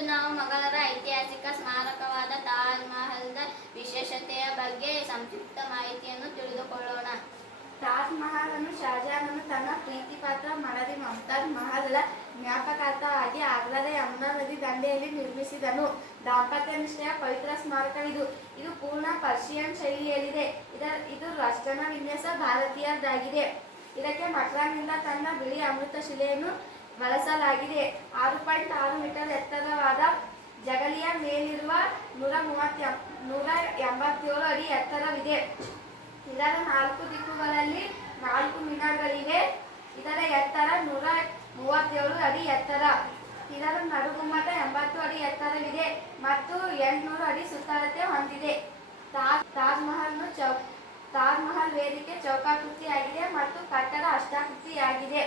ಇಂದು ನಾವು ಮೊಘಲರ ಐತಿಹಾಸಿಕ ಸ್ಮಾರಕವಾದ ತಾಜ್ ಮಹಲ್ದ ವಿಶೇಷತೆಯ ಬಗ್ಗೆ ಸಂಕ್ಷಿಪ್ತ ಮಾಹಿತಿಯನ್ನು ತಿಳಿದುಕೊಳ್ಳೋಣ. ತಾಜ್ ಮಹಲ್ ಅನ್ನು ಶಾಜಹಾನನು ತನ್ನ ಪ್ರೀತಿ ಪಾತ್ರ ಮಡದಿ ಮಮತಾಜ್ ಮಹಲ್ ಜ್ಞಾಪಕಾರ್ಥವಾಗಿ ಆಗ್ರಾದ ಯಮುನಾ ನದಿ ದಂಡೆಯಲ್ಲಿ ನಿರ್ಮಿಸಿದನು. ದಾಂಪತ್ಯ ನಿಷ್ಠೆಯ ಪವಿತ್ರ ಸ್ಮಾರಕ ಇದು. ಇದು ಪೂರ್ಣ ಪರ್ಷಿಯನ್ ಶೈಲಿಯಲ್ಲಿದೆ. ಇದರ, ಇದು ರಚನಾ ವಿನ್ಯಾಸ ಭಾರತೀಯದ್ದಾಗಿದೆ. ಇದಕ್ಕೆ ಮಕ್ರಾನಿಂದ ತನ್ನ ಬಿಳಿ ಅಮೃತ ಶಿಲೆಯನ್ನು ಬಳಸಲಾಗಿದೆ. ಆರು ಪಾಯಿಂಟ್ ಆರು ಮೀಟರ್ ಎತ್ತರವಾದ ಜಗಲಿಯ ಮೇಲಿರುವ ನೂರ ಮೂವತ್ತ ನೂರ ಎಂಬತ್ತೇಳು ಅಡಿ ಎತ್ತರವಿದೆ. ಇದರ ನಾಲ್ಕು ದಿಕ್ಕುಗಳಲ್ಲಿ ನಾಲ್ಕು ಮಿನಾರ್ಗಳಿವೆ. ಇದರ ಎತ್ತರ ನೂರ ಮೂವತ್ತೇಳು ಅಡಿ ಎತ್ತರ. ಇದರ ನಡುಗುಮ್ಮಟ ಎಂಬತ್ತು ಅಡಿ ಎತ್ತರವಿದೆ ಮತ್ತು ಎಂಟುನೂರು ಅಡಿ ಸುತ್ತಳತೆ ಹೊಂದಿದೆ ತಾಜ್ ತಾಜ್ ಮಹಲ್ನು ಚೌ ತಾಜ್ ಮಹಲ್ ವೇದಿಕೆ ಚೌಕಾಕೃತಿಯಾಗಿದೆ ಮತ್ತು ಕಟ್ಟಡ ಅಷ್ಟಾಕೃತಿಯಾಗಿದೆ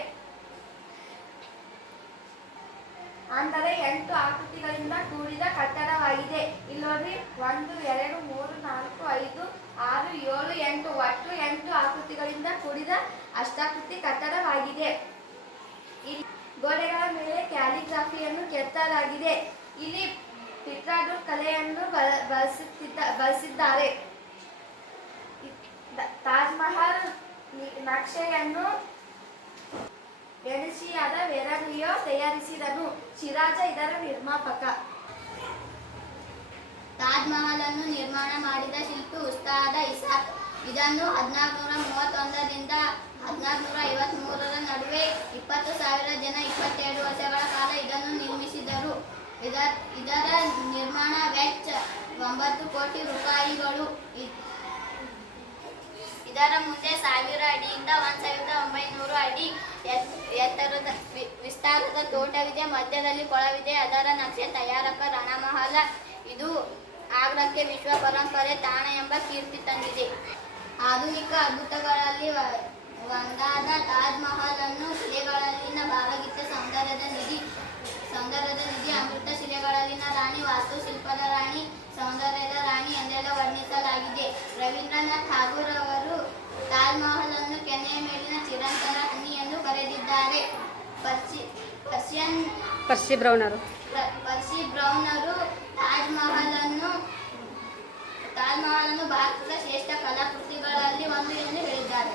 ಅಂದರೆ ಎಂಟು ಆಕೃತಿಗಳಿಂದ ಕೂಡಿದ ಕಟ್ಟಡವಾಗಿದೆ. ಇಲ್ಲಿ ಒಂದು, ಎರಡು, ಮೂರು, ನಾಲ್ಕು, ಐದು, ಆರು, ಏಳು, ಎಂಟು, ಒಟ್ಟು ಎಂಟು ಆಕೃತಿಗಳಿಂದ ಕೂಡಿದ ಅಷ್ಟಾಕೃತಿ ಕಟ್ಟಡವಾಗಿದೆ. ಇಲ್ಲಿ ಗೋಡೆಗಳ ಮೇಲೆ ಕ್ಯಾಲಿಗ್ರಾಫಿಯನ್ನು ಕೆತ್ತಲಾಗಿದೆ. ಇಲ್ಲಿ ಪಿಟ್ರಾಡು ಕಲೆಯನ್ನು ಬಳ- ಬಳಸುತ್ತಿದ್ದ, ಬಳಸಿದ್ದಾರೆ. ತಾಜ್ಮಹಲ್ ನಕ್ಷೆಯನ್ನು ವೆನಿಸಿಯಾದ ವೆರನಿಯೋ ತಯಾರಿಸಿದನು. ಶಿರಾಜ ಇದರ ನಿರ್ಮಾಪಕ. ತಾಜ್ ಮಹಲ್ ಅನ್ನು ನಿರ್ಮಾಣ ಮಾಡಿದ ಶಿಲ್ಪಿ ಉಸ್ತಾದ ಇಸಾಕ್. ಇದನ್ನು ಹದಿನಾಲ್ಕುನೂರ ಮೂವತ್ತೊಂದರಿಂದ ಹದಿನಾಲ್ಕುನೂರ ಐವತ್ಮೂರರ ನಡುವೆ ಇಪ್ಪತ್ತು ಸಾವಿರ ಜನ ಇಪ್ಪತ್ತೆರಡು ವರ್ಷಗಳ ಕಾಲ ಇದನ್ನು ನಿರ್ಮಿಸಿದರು. ಇದರ ಇದರ ನಿರ್ಮಾಣ ವೆಚ್ಚ ಒಂಬತ್ತು ಕೋಟಿ ರೂಪಾಯಿಗಳು. ಇದರ ಮುಂದೆ ಸಾವಿರ ಅಡಿಯಿಂದ ಒಂದು ಸಾವಿರದ ಒಂಬೈನೂರು ಅಡಿ ಎತ್ತರದ ವಿಸ್ತಾರದ ತೋಟವಿದೆ, ಮಧ್ಯದಲ್ಲಿ ಕೊಳವಿದೆ, ಅದರ ನಕ್ಷೆ ತಯಾರಕ ರಣಮಹಲ. ಇದು ಆಗ್ರಕ್ಕೆ ವಿಶ್ವ ಪರಂಪರೆ ತಾಣ ಎಂಬ ಕೀರ್ತಿ ತಂದಿದೆ. ಆಧುನಿಕ ಅದ್ಭುತಗಳಲ್ಲಿ ಒಂದಾದ ತಾಜ್ ಮಹಲ್ ಅನ್ನು ಶಿಲೆಗಳಲ್ಲಿನ ಭಾವಗೀತ ಸೌಂದರ್ಯದ ನಿಧಿ ಸೌಂದರ್ಯದ ನಿಧಿ, ಅಮೃತ ಶಿಲೆಗಳಲ್ಲಿನ ರಾಣಿ, ವಾಸ್ತುಶಿಲ್ಪದ ರಾಣಿ, ಸೌಂದರ್ಯದ ರಾಣಿ ಎಂದೆಲ್ಲ ವರ್ಣಿಸಲಾಗಿದೆ. ರವೀಂದ್ರನಾಥ್ ಠಾಗೂರ್ ಅವರು ತಾಜ್ ಮಹಲ್ ಅನ್ನು ಪರ್ಸಿ ಬ್ರೌನ್ ಅವರು ಪ್ರ- ಪರ್ಸಿ ಬ್ರೌನ್ ಅವರು ತಾಜ್ ಮಹಲ್ ಅನ್ನು ತಾಜ್ ಮಹಲ್ ಅನ್ನು ಭಾರತದ ಶ್ರೇಷ್ಠ ಕಲಾಕೃತಿಗಳಲ್ಲಿ ಒಂದು ಎಂದು ಹೇಳಿದ್ದಾರೆ.